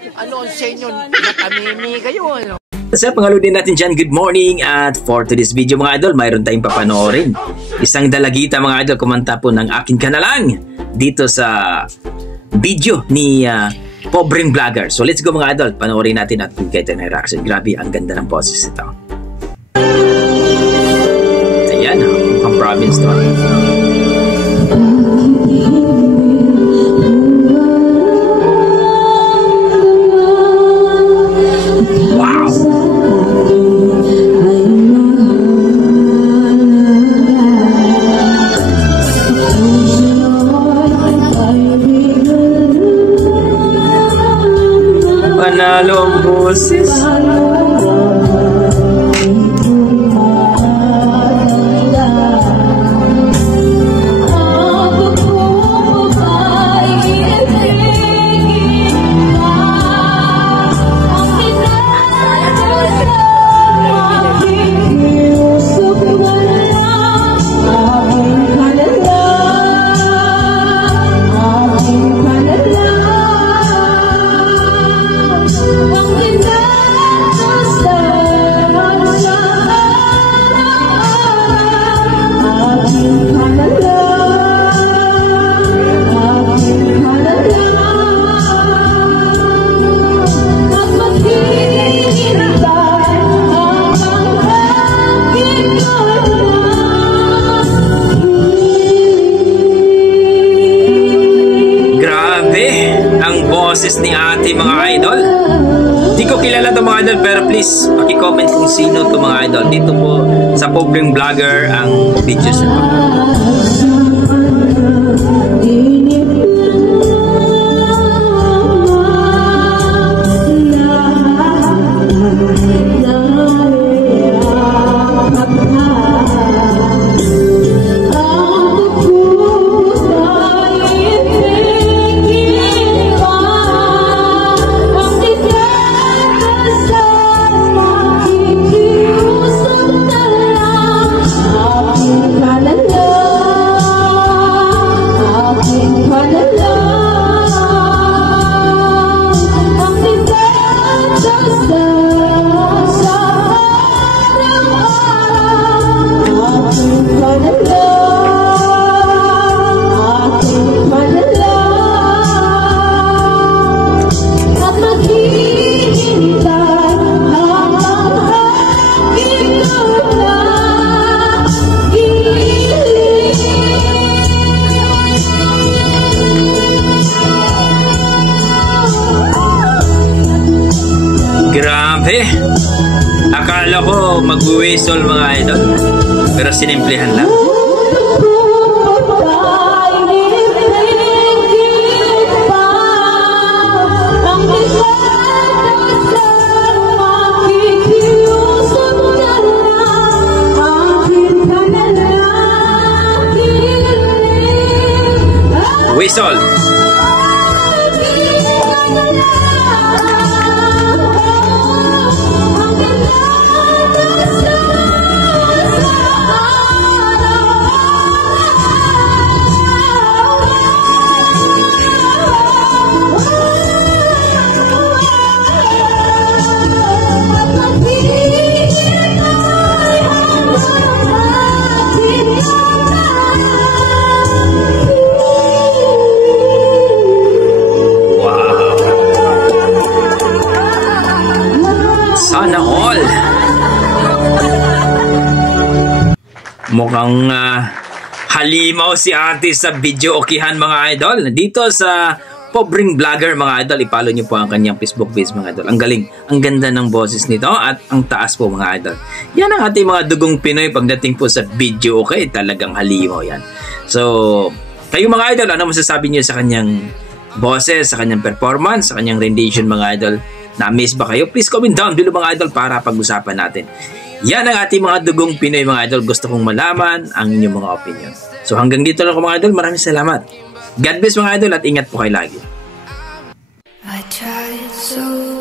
Ano ang senyo? Nakamimi kayo, ano? Sa pangaludin natin dyan, good morning. At for today's video mga idol, mayroon tayong papanoorin. Isang dalagita mga idol, kumanta po ng Akin Ka Na Lang dito sa video ni Pobreng Vlogger. So let's go mga idol, panoorin natin at bigay tayo ng reaction. Grabe, ang ganda ng boses ito. Ayan, ang province to. Panalong boses. Boses ni ate mga idol. Di ko kilala to mga idol, pero please paki-comment kung sino to mga idol. Dito po sa Pobreng Vlogger ang videos nito. Grabe! Akala ko mag-whistle mga idol, pero sinimplihan lang. Whistle! Sana all. Mukhang halimaw si ate sa video okihan mga idol. Dito sa Pobreng Vlogger mga idol, ipalo nyo po ang kanyang Facebook page mga idol. Ang galing, ang ganda ng boses nito at ang taas po mga idol. Yan ang ating mga dugong Pinoy pagdating po sa video okay, talagang halimaw yan. So, kayo mga idol, ano masasabi nyo sa kanyang boses, sa kanyang performance, sa kanyang rendition mga idol? Na-miss ba kayo? Please comment down below mga idol para pag-usapan natin. Yan ang ating mga dugong Pinoy mga idol. Gusto kong malaman ang inyong mga opinion. So hanggang dito lang mga idol. Maraming salamat. God bless mga idol at ingat po kayo lagi. I tried so